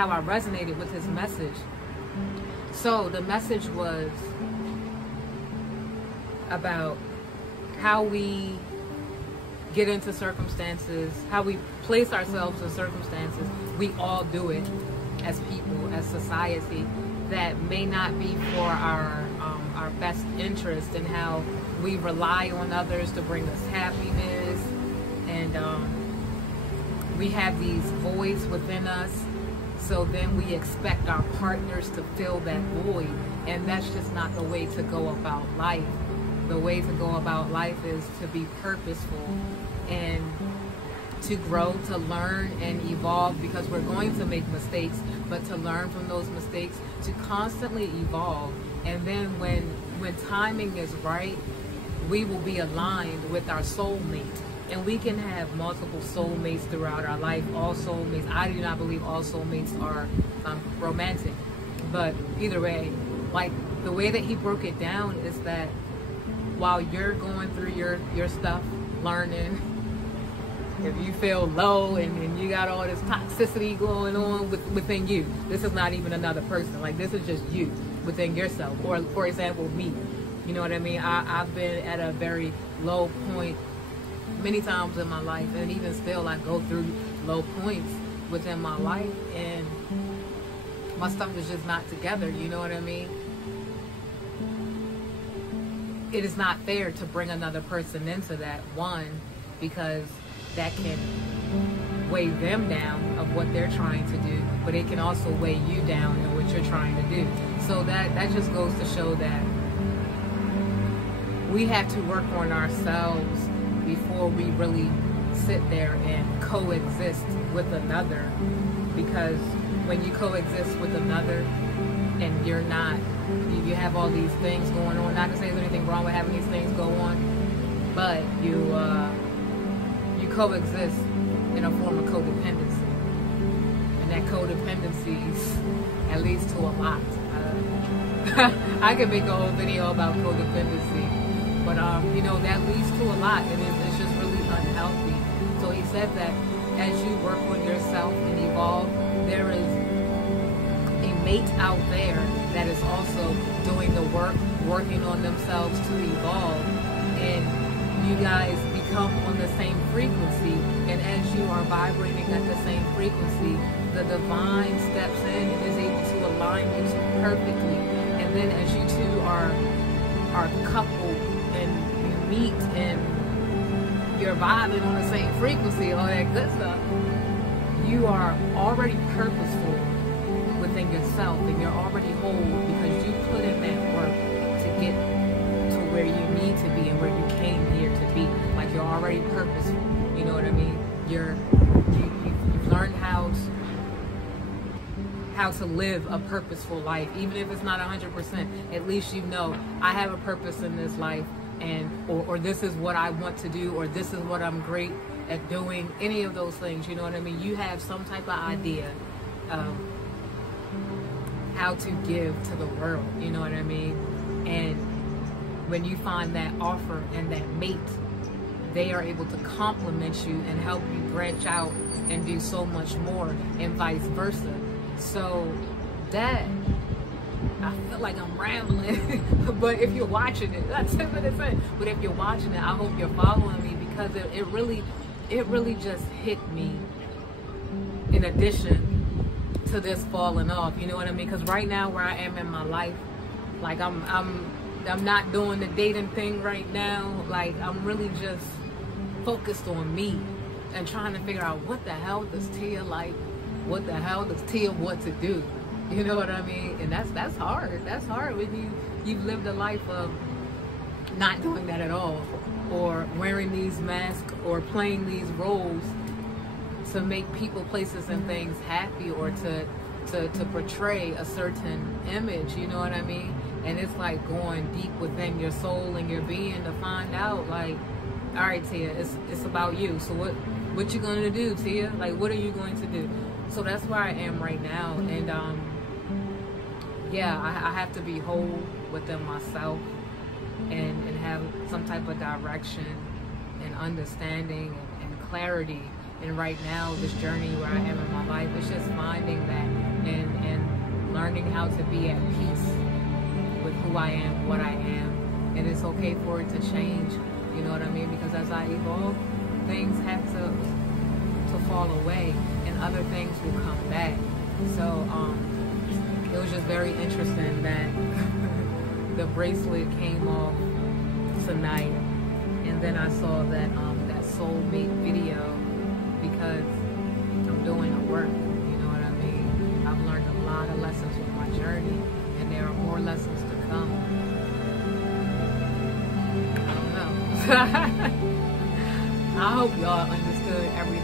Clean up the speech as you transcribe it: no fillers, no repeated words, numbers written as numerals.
how I resonated with his message. So the message was about how we get into circumstances, how we place ourselves in circumstances. We all do it as people, as society, that may not be for our best interest, and how we rely on others to bring us happiness, and we have these voids within us, so then we expect our partners to fill that void, and that's just not the way to go about life. The way to go about life is to be purposeful and to grow, to learn and evolve, because we're going to make mistakes, but to learn from those mistakes, to constantly evolve. And then when timing is right, we will be aligned with our soulmate. And we can have multiple soulmates throughout our life. All soulmates, I do not believe all soulmates are romantic. But either way, like the way that he broke it down is that while you're going through your stuff, learning, if you feel low and you got all this toxicity going on within you, this is not even another person. Like, this is just you within yourself. Or, for example, me. You know what I mean? I've been at a very low point many times in my life, and even still I go through low points within my life, and my stuff is just not together. You know what I mean? It is not fair to bring another person into that, one, because that can weigh them down of what they're trying to do, but it can also weigh you down in what you're trying to do. So that just goes to show that we have to work on ourselves before we really sit there and coexist with another. Because when you coexist with another and you're not, you have all these things going on, not to say there's anything wrong with having these things go on, but you coexist in a form of codependency, and that codependency that leads to a lot. I could make a whole video about codependency, but you know, that leads to a lot, and it's just really unhealthy. So he said that as you work on yourself and evolve, there is a mate out there that is also doing the work, working on themselves to evolve, and you guys become on the same frequency, and as you are vibrating at the same frequency, the divine steps in and is able to align you two perfectly. And then as you two are coupled and you meet and you're vibing on the same frequency, all that good stuff, you are already purposeful within yourself, and you're already whole because you put in that work to get to where you need to be and where you came here to be. Like, you're already purposeful. You know what I mean? You've learned how to live a purposeful life, even if it's not 100%. At least you know, I have a purpose in this life, and or this is what I want to do, or this is what I'm great at doing. Any of those things, you know what I mean? You have some type of idea of how to give to the world, you know what I mean? And when you find that offer and that mate, they are able to complement you and help you branch out and do so much more, and vice versa. So that, I feel like I'm rambling, but if you're watching it, that's 10 minutes in, but if you're watching it, I hope you're following me, because it really just hit me in addition to this falling off, you know what I mean? Because right now, where I am in my life, like I'm not doing the dating thing right now. Like, I'm really just focused on me and trying to figure out what the hell does Tia like, what the hell does Tia want to do, you know what I mean? And that's hard. That's hard when you've lived a life of not doing that at all, or wearing these masks or playing these roles to make people, places, and things happy, or to portray a certain image, you know what I mean? And it's like going deep within your soul and your being to find out, like, all right, Tia, it's about you. So what you gonna do, Tia? Like, what are you going to do? So that's where I am right now, and yeah, I have to be whole within myself and have some type of direction and understanding and clarity. And right now, this journey where I am in my life, it's just finding learning how to be at peace with who I am, what I am. And it's okay for it to change, you know what I mean? Because as I evolve, things have to fall away and other things will come back. So it was just very interesting that the bracelet came off tonight, and then I saw that that soulmate video, because I'm doing the work, you know what I mean? I've learned a lot of lessons with my journey, and there are more lessons to come. I don't know. I hope y'all understood every